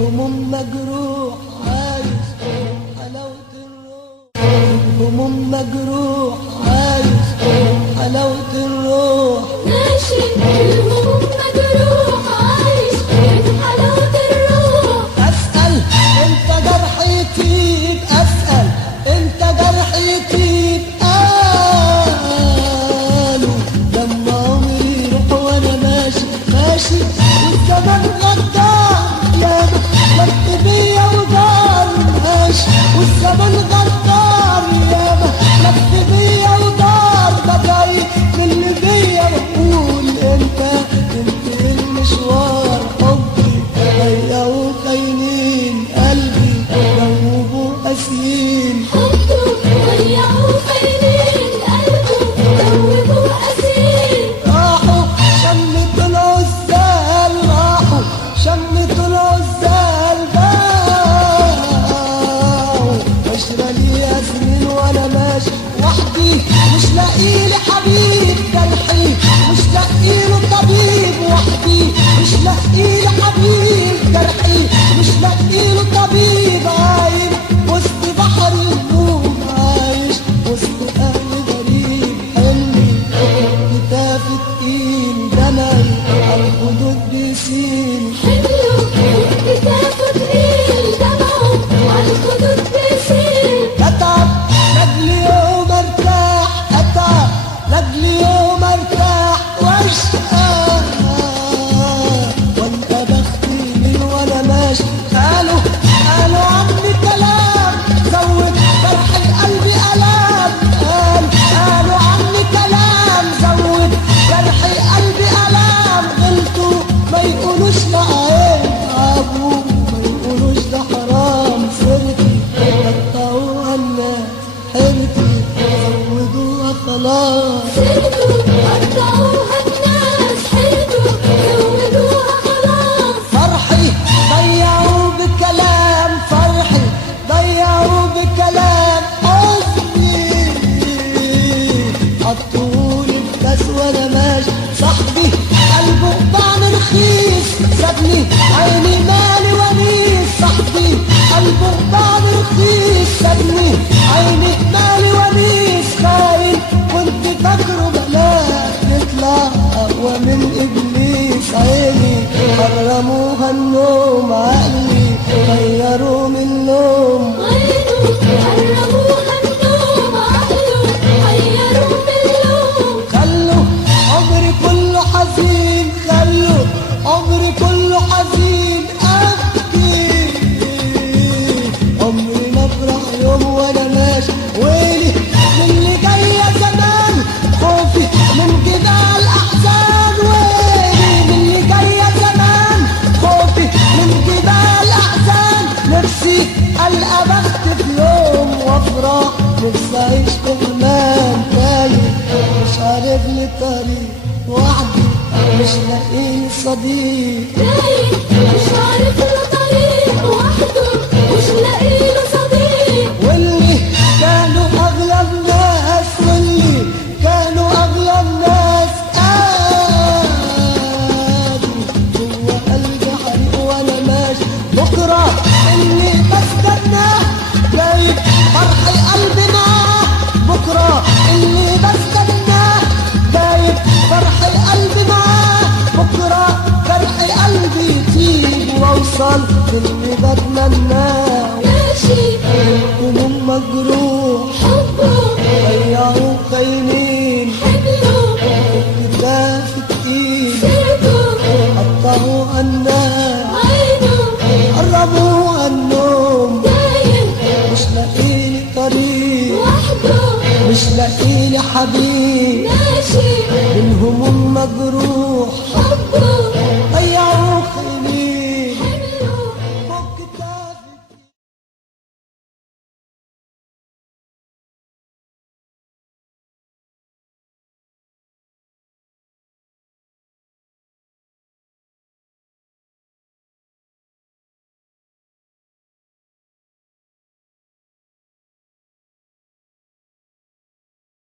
هموم مجروح عايز حلاوة الروح، هموم مجروح عايز حلاوة الروح. ماشي الهموم مجروح عايش حلاوة الروح. أسأل انت جرحي يطيب، أسأل انت جرحي يطيب. قالوا لما عمري يروح وانا ماشي ماشي والزمن غدار ياما لف بيا ودار. ماشي والزمن غدار ياما لف بيا ودار. بدعي من اللي بيا بقول انت انتهي المشوار. حبي ضيعوا خاينين قلبي دوبوا قاسيين. حبه ضيعوا خاينين قلبه دوبوا قاسيين. راحوا شمتوا العزال، راحوا شمتوا العزال. باعوا عشرة ليا سنين وانا ماشي وحدي مش لاقيلي حبيب. جرحي مش لاقيله طبيب وحدي مش لاقيلي حبيب. جرحي مش لاقيله طبيب. عايم وسط بحر الهموم، عايش وسط اهل غريب. حلمي كتافي تقيل، دمعي على الخدود بيسيل. حمله كتافه تقيل، دمعه على الخدود بيسيل. اتعب لاجلي يوم ارتاح، اتعب لاجلي يوم ارتاح واشقى. وانت بختي من وانا ماشي. قالوا عني كلام زود فرح القلب الام. قالوا عني كلام زود فرح القلب الام. غلطوا ما يقولوش لا عيب، عابوا ما يقولوش ده حرام. سرتي قطعوها الناس، حيرتي زودوها خلاص. سيرته قطعوها الناس، حيرته زودوها خلاص. فرحي ضيعوا بكلام، فرحي ضيعوا بكلام. حزني حطولي بكاس وانا ماشي. صاحبي قلبه طعم رخيص سابني عيني مالي ونيس. صاحبي قلبه طعم رخيص سابني عيني مالي ونيس. خاين كنت فاكره بلاك يطلع اقوى من ابليس. عيني حرموها النوم، عقلي غيروا من النوم. عينه حرموها النوم، عقله غيروا باللوم. خلوا عمري كله حزين، خلوا عمري كله حزين. أبكي عمري ما أفرح يوم وأنا ماشي. ويلي من اللي جاية زمان، خوفي من جبال أحزان. ويلي من اللي جاية زمان، خوفي من جبال أحزان. نفسي ألقى بخت في يوم وأفرح، نفسي أعيش في أمان. تايه مش عارف لي طريق وحدي مش لاقيلي صديق. تايه مش عارف له طريق وحده مش لاقيله صديق. واللي كانوا أغلى الناس، واللي كانوا أغلى الناس قالوا جوا قلبي حريق وأنا ماشي. بكرة اللي بستناه جايب فرح قلبي معاه. بكرة اللي بستناه جايب فرح قلبي معاه. بكرة فرح قلبي يطيب واوصل للي بتمناه. ماشي هموم مجروح حبه ضيعوا خاينين، حمله كتافي تقيل سيرته قطعوا الناس. عينه قربوا النوم دايم مش لاقيلي طريق، وحده مش لاقيلي حبيب. ماشي الهموم مجروح